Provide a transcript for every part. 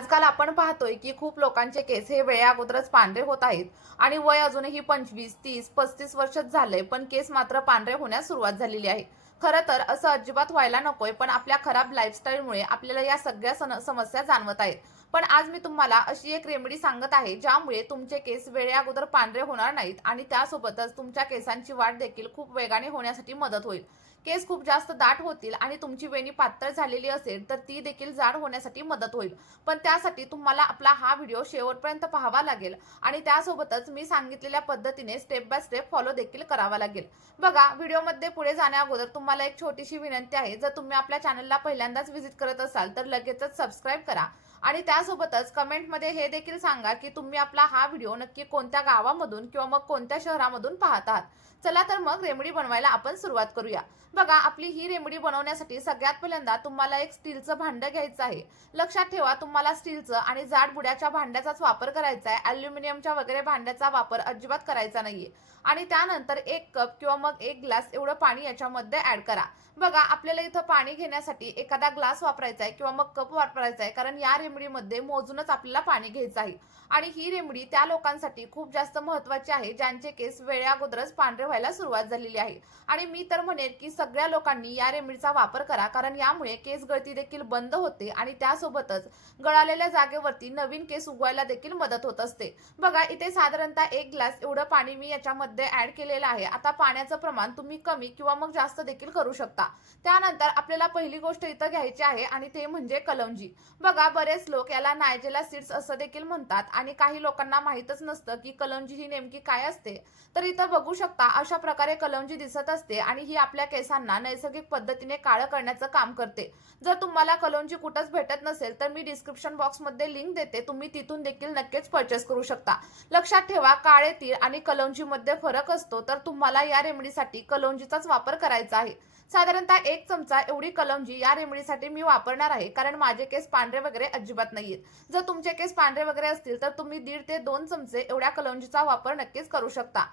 आजकाल आपण पाहतोय की खूप लोकांचे केस हे वेळे अगोदरच पांढरे होत आहेत आणि वय अजूनही 25, 30, 35 वर्षच झालंय, पण केस मात्र पांढरे होण्यास सुरुवात झालेली आहे. खरं तर असं अजिबात व्हायला नकोय, पण आपल्या खराब लाईफस्टाईलमुळे आपल्याला या सगळ्या समस्या जाणवत आहेत. पण आज मी तुम्हाला अशी एक रेमेडी सांगत आहे, ज्यामुळे तुमचे केस वेळे अगोदर पांढरे होणार नाहीत आणि त्यासोबतच तुमच्या केसांची वाढ देखील खूप वेगाने होण्यासाठी मदत होईल. केस खूप जास्त दाट होतील आणि तुमची वेणी पातळ झालेली असेल तर ती देखील जाड होण्यासाठी मदत होईल. पण त्यासाठी तुम्हाला आपला हा व्हिडिओ शेवटपर्यंत पाहावा लागेल आणि त्यासोबतच मी सांगितलेल्या पद्धतीने स्टेप बाय स्टेप फॉलो देखील करावा लागेल. बघा, व्हिडिओमध्ये पुढे जाण्या अगोदर तुम्हाला एक छोटीशी विनंती आहे. जर तुम्ही आपल्या चॅनलला पहिल्यांदाच व्हिजिट करत असाल तर लगेचच सबस्क्राईब करा आणि त्यासोबतच कमेंटमध्ये हे देखील सांगा की तुम्ही आपला हा व्हिडिओ नक्की कोणत्या गावामधून किंवा मग कोणत्या शहरामधून पाहत आहात. चला तर मग रेमेडी बनवायला आपण सुरुवात करूया. बघा, आपली ही रेमेडी बनवण्यासाठी सगळ्यात पहिल्यांदा तुम्हाला एक स्टीलचं भांडं घ्यायचं आहे. लक्षात ठेवा, तुम्हाला स्टीलचं आणि जाड बुड्याच्या भांड्याचाच वापर करायचा आहे. अॅल्युमिनियमच्या वगैरे भांड्याचा वापर अजिबात करायचा नाहीये. आणि त्यानंतर 1 कप किंवा मग 1 ग्लास एवढं पाणी याच्यामध्ये ऍड करा. बघा, आपल्याला इथं पाणी घेण्यासाठी एखादा ग्लास वापरायचा आहे किंवा मग कप वापरायचा आहे, कारण या रेमेडीमध्ये मोजूनच आपल्याला पाणी घ्यायचं आहे. आणि ही रेमेडी त्या लोकांसाठी खूप जास्त महत्त्वाची आहे ज्यांचे केस वेळेअगोदरच पांढरे व्हायला सुरुवात झालेली आहे. आणि मी तर म्हणेन की सगळ्या लोकांनी या रेमेडीचा वापर करा, कारण यामुळे केस गळती देखील बंद होते आणि त्यासोबतच गळालेल्या जागेवरती नवीन केस उगवायला देखील मदत होत असते. बघा, इथे साधारणतः 1 ग्लास एवढं पाणी मी याच्यामध्ये ऍड केलेलं आहे. आता पाण्याचं प्रमाण तुम्ही कमी किंवा मग जास्त देखील करू शकता. त्यानंतर आपल्याला पहिली गोष्ट इथं घ्यायची आहे आणि ते म्हणजे कलौंजी. बघा, बरेच लोक याला नायजेला सीड्स असं देखील म्हणतात आणि काही लोकांना माहीतच नसतं की कलौंजी ही नेमकी काय असते. तर इथं बघू शकता, अशा प्रकारे कलौंजी दिसत असते आणि ही आपल्या केसांना नैसर्गिक पद्धतीने काळं करण्याचं काम करते. जर तुम्हाला कलौंजी कुठंच भेटत नसेल तर मी डिस्क्रिप्शन बॉक्समध्ये लिंक देते, तुम्ही तिथून देखील नक्कीच परचेस करू शकता. लक्षात ठेवा, काळे तीळ आणि कलौंजीमध्ये फरक असतो, तर तुम्हाला या रेमेडीसाठी कलौंजीचाच वापर करायचा आहे. साधारणतः 1 चमचा एवढी कलौंजी या रेमेडीसाठी मी वापरणार आहे, कारण माझे केस पांढरे वगैरे अजिबात नाहीयेत. जर तुमचे केस पांढरे वगैरे असतील तर तुम्ही 1.5 ते 2 चमचे एवढ्या कलौंजीचा वापर नक्कीच करू शकता.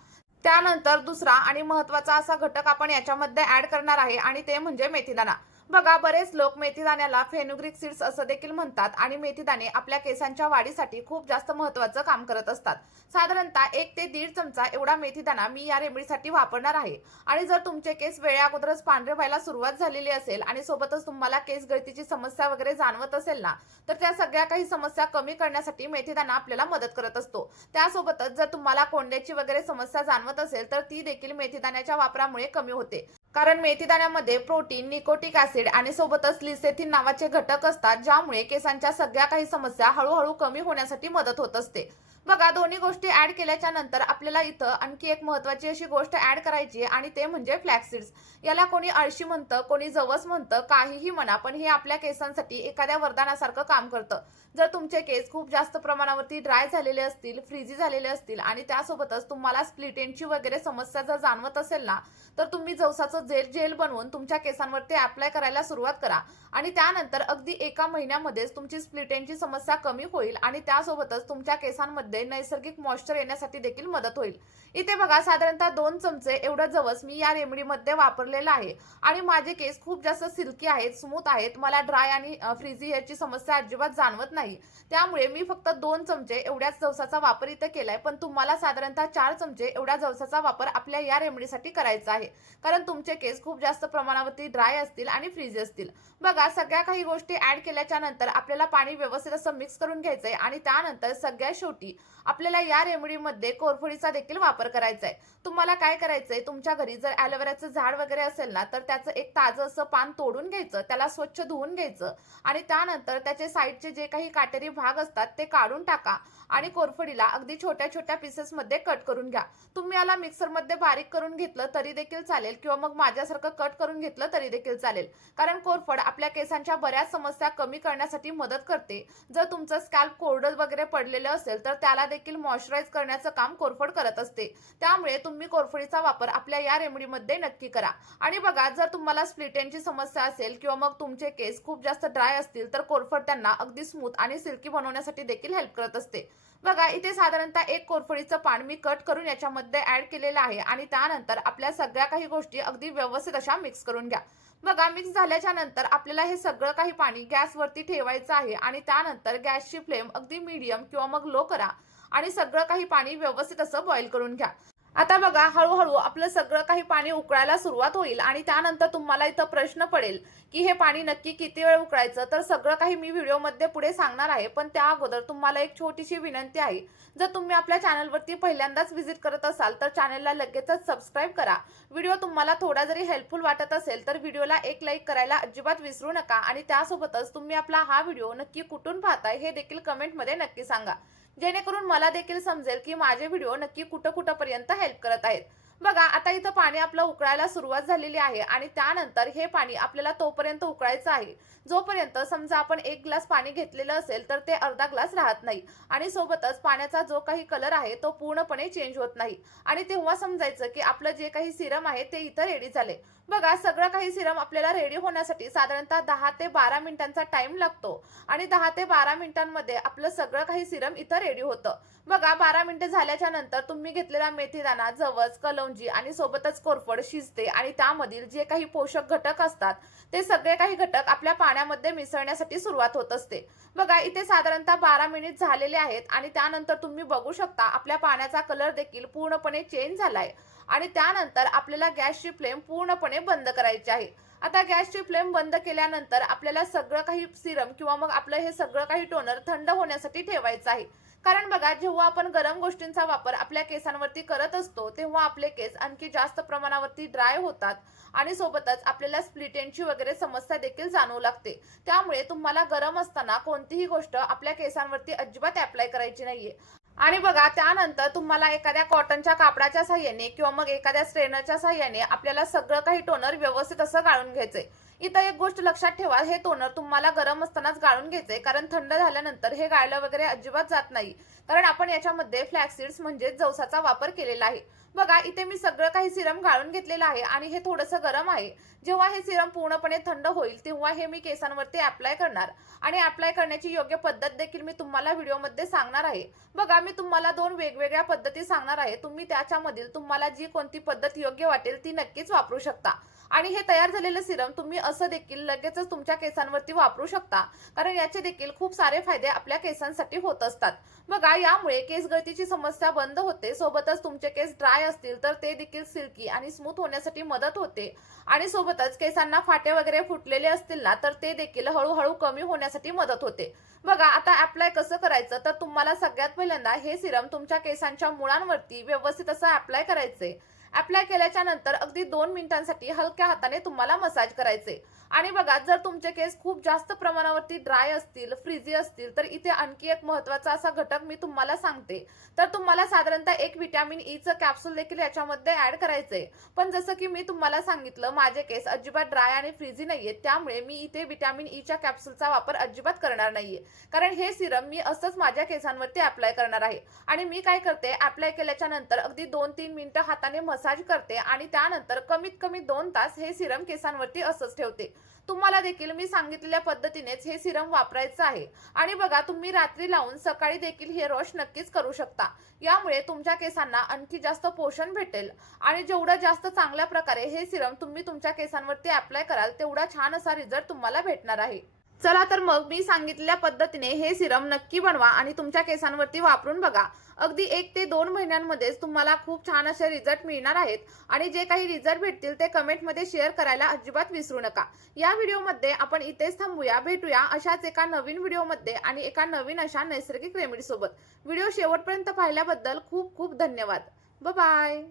त्यानंतर दुसरा आणि महत्त्वाचा असा घटक आपण याच्यामध्ये ऍड करणार आहे आणि ते म्हणजे मेथीदाणा. बघा, बरेच लोक मेथीदाण्याला फेनुग्रीक सीड्स असं देखील म्हणतात आणि मेथीदाणे आपल्या केसांच्या वाढीसाठी खूप जास्त महत्त्वाचं काम करत असतात. साधारणतः 1 ते 1.5 चमचा एवढा मेथीदाणा मी या रेमेडीसाठी वापरणार आहे. आणि जर तुमचे केस वेळेअगोदरच पांढरे व्हायला सुरुवात झालेली असेल आणि सोबतच तुम्हाला केस गळतीची समस्या वगैरे जाणवत असेल ना, तर त्या सगळ्या काही समस्या कमी करण्यासाठी मेथीदाणा आपल्याला मदत करत असतो. त्यासोबतच जर तुम्हाला कोंड्याची वगैरे समस्या जाणवत असेल तर ती देखील मेथीदाण्याच्या वापरामुळे कमी होते. कारण मेथीदाण्यामध्ये प्रोटीन, निकोटिक ऍसिड आणि सोबतच लिसेथिन नावाचे घटक असतात, ज्यामुळे केसांच्या सगळ्या काही समस्या हळूहळू कमी होण्यासाठी मदत होत असते. बघा, दोन्ही गोष्टी ऍड केल्याच्या नंतर आपल्याला इथं आणखी एक महत्त्वाची अशी गोष्ट ऍड करायची आहे आणि ते म्हणजे फ्लॅक्स सीड्स. याला कोणी अळशी म्हणतं, कोणी जवस म्हणतं, काहीही म्हणा, पण हे आपल्या केसांसाठी एखाद्या वरदानासारखं काम करतं. जर तुमचे केस खूप जास्त प्रमाणावरती ड्राय झालेले असतील, फ्रीजी झालेले असतील आणि त्यासोबतच तुम्हाला स्प्लिट एंडची वगैरे समस्या जर जाणवत असेल ना, तर तुम्ही जवसाचं जेल बनवून तुमच्या केसांवरती अप्लाय करायला सुरुवात करा आणि त्यानंतर अगदी 1 महिन्यामध्येच तुमची स्प्लिट एंडची समस्या कमी होईल आणि त्यासोबतच तुमच्या केसांमध्ये नैसर्गिक मॉइश्चर येण्यासाठी देखील मदत होईल. इथे बघा, साधारणतः 2 चमचे एवढं जवस मी या रेमेडीमध्ये वापरलेलं आहे आणि माझे केस खूप जास्त सिल्की आहेत, स्मूथ आहेत. मला ड्राय आणि फ्रीजी याची समस्या अजिबात जाणवत नाही. त्यामुळे मी फक्त 2 चमचे एवढ्याच जवसाचा वापर इथे केलाय, पण तुम्हाला साधारणतः 4 चमचे एवढ्या जवसाचा वापर आपल्या या रेमेडीसाठी करायचा आहे, कारण तुमचे केस खूप जास्त प्रमाणावरती ड्राय असतील आणि फ्रीजी असतील. बघा, सगळ्या काही गोष्टी ऍड केल्याच्या नंतर आपल्याला पाणी व्यवस्थित असं मिक्स करून घ्यायचंय आणि त्यानंतर सगळ्यात शेवटी आपल्याला या रेमेडीमध्ये कोरफडीचा देखील वापर करायचा आहे. तुम्हाला काय करायचंय, तुमच्या घरी जर ॲलोवेराचं झाड वगैरे असेल ना, तर त्याचं एक ताजं असं पान तोडून घ्यायचं, त्याला स्वच्छ धुवून घ्यायचं आणि त्यानंतर त्याचे साईडचे जे काही काटेरी भाग असतात ते काढून टाका आणि कोरफडीला अगदी छोट्या छोट्या पीसेसमध्ये कट करून घ्या. तुम्ही याला मिक्सरमध्ये बारीक करून घेतलं तरी देखील चालेल किंवा मग माझ्यासारखं कट करून घेतलं तरी देखील चालेल, कारण कोरफड आपल्या केसांच्या बऱ्याच समस्या कमी करण्यासाठी मदत करते. जर तुमचं स्कॅल्प कोरडं वगैरे पडलेलं असेल तर त्याला देखील मॉइश्चराईज करण्याचं काम कोरफड करत असते. त्यामुळे तुम्ही कोरफडीचा वापर आपल्या या रेमेडीमध्ये नक्की करा. आणि बघा, जर तुम्हाला स्प्लिट एंडची समस्या असेल किंवा मग तुमचे केस खूप जास्त ड्राय असतील तर कोरफड त्यांना अगदी स्मूथ आणि सिल्की बनवण्यासाठी देखील हेल्प करत असते. बघा, इथे साधारणतः 1 कोरफडीचं पान मी कट करून याच्यामध्ये ऍड केलेलं आहे आणि त्यानंतर आपल्या सगळ्या काही गोष्टी अगदी व्यवस्थित अशा मिक्स करून घ्या. बघा, मिक्स झाल्याच्या नंतर आपल्याला हे सगळं काही पाणी गॅसवरती ठेवायचं आहे आणि त्यानंतर गॅसची फ्लेम अगदी मीडियम किंवा मग लो करा आणि सगळं काही पाणी व्यवस्थित असं बॉईल करून घ्या. आता बघा, हळूहळू आपलं सगळं काही पाणी उकळायला सुरुवात होईल आणि त्यानंतर तुम्हाला इथं प्रश्न पडेल की हे पाणी नक्की किती वेळ उकळायचं. तर सगळं काही मी व्हिडिओमध्ये पुढे सांगणार आहे, पण त्या अगोदर तुम्हाला एक छोटीशी विनंती आहे. जर तुम्ही आपल्या चॅनलवरती पहिल्यांदाच व्हिजिट करत असाल तर चॅनलला लगेचच सबस्क्राईब करा. व्हिडिओ तुम्हाला थोडा जरी हेल्पफुल वाटत असेल तर व्हिडिओला एक लाईक करायला अजिबात विसरू नका आणि त्यासोबतच तुम्ही आपला हा व्हिडिओ नक्की कुठून पाहताय हे देखील कमेंटमध्ये नक्की सांगा, जेणेकरून मला देखील समजेल की माझे व्हिडिओ नक्की कुठपर्यंत हेल्प करत आहेत. बघा, आता इथं पाणी आपलं उकळायला सुरुवात झालेली आहे आणि त्यानंतर हे पाणी आपल्याला तोपर्यंत उकळायचं आहे जोपर्यंत समजा आपण 1 ग्लास पाणी घेतलेलं असेल तर ते अर्धा ग्लास राहत नाही आणि सोबतच पाण्याचा जो काही कलर आहे तो पूर्णपणे चेंज होत नाही आणि तेव्हा समजायचं की आपलं जे काही सिरम आहे ते इथं रेडी झाले. बघा, सगळं काही सिरम आपल्याला रेडी होण्यासाठी साधारणतः 10 ते 12 मिनिटांचा टाइम लागतो आणि 10 ते 12 मिनिटांमध्ये आपलं सगळं काही सिरम इथं रेडी होतं. बघा, 12 मिनिटं झाल्याच्या नंतर तुम्ही घेतलेला मेथीदाणा, जवस, कलौंजी आणि सोबतच कोरफड शिजते आणि त्यामधील जे काही पोषक घटक असतात ते सगळे काही घटक आपल्या पाण्यामध्ये मिसळण्यासाठी सुरुवात होत असते. बघा, इथे साधारणतः 12 मिनिट झालेले आहेत आणि त्यानंतर तुम्ही बघू शकता आपल्या पाण्याचा कलर देखील पूर्णपणे चेंज झालाय आणि त्यानंतर आपल्याला गॅसची फ्लेम पूर्णपणे बंद करायची आहे. आता गॅसची फ्लेम बंद केल्यानंतर आपल्याला सगळं काही सिरम किंवा मग आपलं हे सगळं काही टोनर थंड होण्यासाठी ठेवायचं आहे. कारण बघा, जेव्हा आपण गरम गोष्टींचा वापर आपल्या केसांवरती करत असतो तेव्हा आपले केस आणखी जास्त प्रमाणावरती ड्राय होतात आणि सोबतच आपल्याला स्प्लिट एंडची वगैरे समस्या देखील जाणवू लागते. त्यामुळे तुम्हाला गरम असताना कोणतीही गोष्ट आपल्या केसांवरती अजिबात अप्लाय करायची नाहीये. आणि बघा, त्यानंतर तुम्हाला एखाद्या कॉटनच्या कापडाच्या साहाय्याने किंवा मग एखाद्या स्ट्रेनरच्या साहाय्याने आपल्याला सगळं काही टोनर व्यवस्थित असं गाळून घ्यायचंय. इथं एक गोष्ट लक्षात ठेवा, हे टोनर तुम्हाला गरम असतानाच गाळून घ्यायचंय, कारण थंड झाल्यानंतर हे गाळलं वगैरे अजिबात जात नाही, कारण आपण याच्यामध्ये फ्लॅक्सीड्स म्हणजे जवसाचा वापर केलेला आहे. बघा, इथे मी सगळं काही सिरम गाळून घेतलेलं आहे आणि हे थोडंसं गरम आहे. जेव्हा हे सिरम पूर्णपणे थंड होईल तेव्हा हे मी केसांवरती अप्लाय करणार आणि अप्लाय करण्याची योग्य पद्धत देखील मी तुम्हाला व्हिडिओमध्ये सांगणार आहे. बघा, मी तुम्हाला 2 वेगवेगळ्या पद्धती सांगणार आहे. तुम्ही त्याच्यामधील तुम्हाला जी कोणती पद्धत योग्य वाटेल ती नक्कीच वापरू शकता आणि हे तयार झालेलं सिरम तुम्ही असं देखील लगेचच तुमच्या केसांवरती वापरू शकता, कारण याचे देखील खूप सारे फायदे आपल्या केसांसाठी होत असतात. बघा, यामुळे केस गळतीची समस्या बंद होते, सोबतच तुमचे केस ड्राय असतील तर ते देखील सिल्की आणि स्मूथ होण्यासाठी मदत होते आणि सोबतच केसांना फाटे वगैरे फुटलेले असतील ना तर ते देखील हळूहळू कमी होण्यासाठी मदत होते. बघा, आता अप्लाय कसं करायचं, तर तुम्हाला सगळ्यात पहिल्यांदा हे सिरम तुमच्या केसांच्या मुळांवरती व्यवस्थित असं अप्लाय करायचंय. अप्लाय केल्याच्या नंतर अगदी 2 मिनिटांसाठी हलक्या हाताने तुम्हाला मसाज करायचे. आणि बघा, जर तुमचे केस खूप जास्त प्रमाणावरती ड्राय असतील, फ्रिझी असतील तर इथे आणखी एक महत्त्वाचा असा घटक मी तुम्हाला सांगते. तर तुम्हाला साधारणतः एक व्हिटॅमिन ईचं कॅप्सूल देखील याच्यामध्ये ऍड करायचंय. पण जसं की मी तुम्हाला सांगितलं, माझे केस अजिबात ड्राय आणि फ्रिझी नाहीयेत, त्यामुळे मी इथे व्हिटॅमिन ईच्या कॅप्सूलचा वापर अजिबात करणार नाहीये, कारण हे सिरम मी असंच माझ्या केसांवरती अप्लाय करणार आहे. आणि मी काय करते, अप्लाय केल्याच्या नंतर अगदी 2-3 मिनिटं हाताने मसाज करते आणि त्यानंतर कमीत कमी 2 तास हे सिरम केसांवरती असंच ठेवते. तुम्हाला देखील मी सांगितलेल्या पद्धतीनेच हे सिरम वापरायचं आहे. आणि बघा, तुम्ही रात्री लावून सकाळी देखील हे वॉश नक्कीच करू शकता. यामुळे तुमच्या केसांना आणखी जास्त पोषण भेटेल आणि जेवढं जास्त चांगल्या प्रकारे हे सिरम तुम्ही तुमच्या केसांवरती अप्लाय कराल तेवढा छान असा रिझल्ट तुम्हाला भेटणार आहे. चला तर मग मी सांगितलेल्या पद्धतीने हे सिरम नक्की बनवा आणि तुमच्या केसांवरती वापरून बघा. अगदी 1 ते 2 महिन्यांमध्येच तुम्हाला खूप छान असे रिझल्ट मिळणार आहेत आणि जे काही रिझल्ट भेटतील ते कमेंटमध्ये शेअर करायला अजिबात विसरू नका. या व्हिडिओमध्ये आपण इथेच थांबूया. भेटूया अशाच एका नवीन व्हिडिओमध्ये आणि एका नवीन अशा नैसर्गिक रेमेडी सोबत. व्हिडिओ शेवटपर्यंत पाहिल्याबद्दल खूप खूप धन्यवाद. Bye bye.